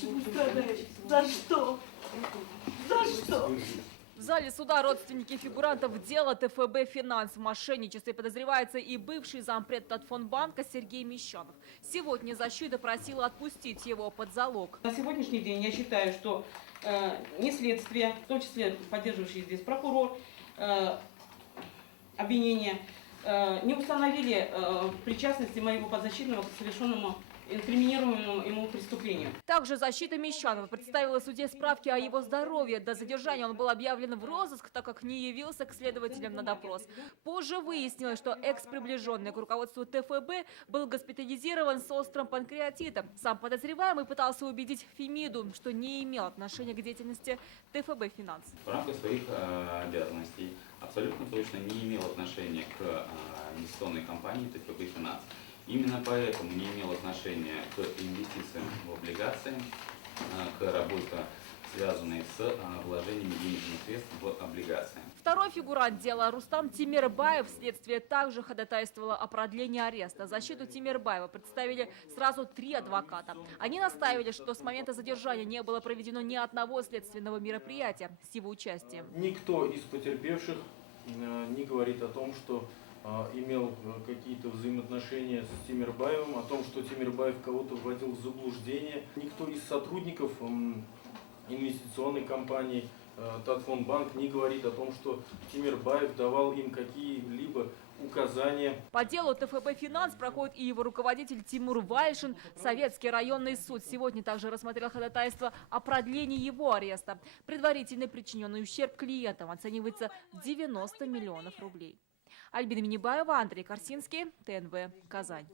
Почему страдаешь? За что? За что? В зале суда родственники фигурантов дела ТФБ «Финанс» в мошенничестве подозревается и бывший зампред Татфонбанка Сергей Мещанов. Сегодня защита просила отпустить его под залог. На сегодняшний день я считаю, что не следствие, в том числе поддерживающий здесь прокурор, обвинения, не установили причастности моего подзащитного к совершенному инкриминируемому ему преступлению. Также защита Мещанова представила суде справки о его здоровье. До задержания он был объявлен в розыск, так как не явился к следователям на допрос. Позже выяснилось, что экс-приближенный к руководству ТФБ был госпитализирован с острым панкреатитом. Сам подозреваемый пытался убедить Фемиду, что не имел отношения к деятельности ТФБ «Финанс». В рамках своих обязанностей абсолютно точно не имел отношения к инвестиционной компании ТФБ «Финанс». Именно поэтому не имел отношения к инвестициям в облигации, к работе, связанной с вложениями денежных средств в облигации. Второй фигурант дела Рустам Тимирбаев. Следствие также ходатайствовало о продлении ареста. Защиту Тимирбаева представили сразу 3 адвоката. Они настаивали, что с момента задержания не было проведено ни одного следственного мероприятия с его участием. Никто из потерпевших не говорит о том, что имел какие-то взаимоотношения с Тимирбаевым, о том, что Тимирбаев кого-то вводил в заблуждение. Никто из сотрудников инвестиционной компании Татфонбанк не говорит о том, что Тимирбаев давал им какие-либо указания. По делу ТФБ «Финанс» проходит и его руководитель Тимур Вальшин. Советский районный суд сегодня также рассмотрел ходатайство о продлении его ареста. Предварительный причиненный ущерб клиентам оценивается в 90 миллионов рублей. Альбина Минибаева, Андрей Корсинский, ТНВ, Казань.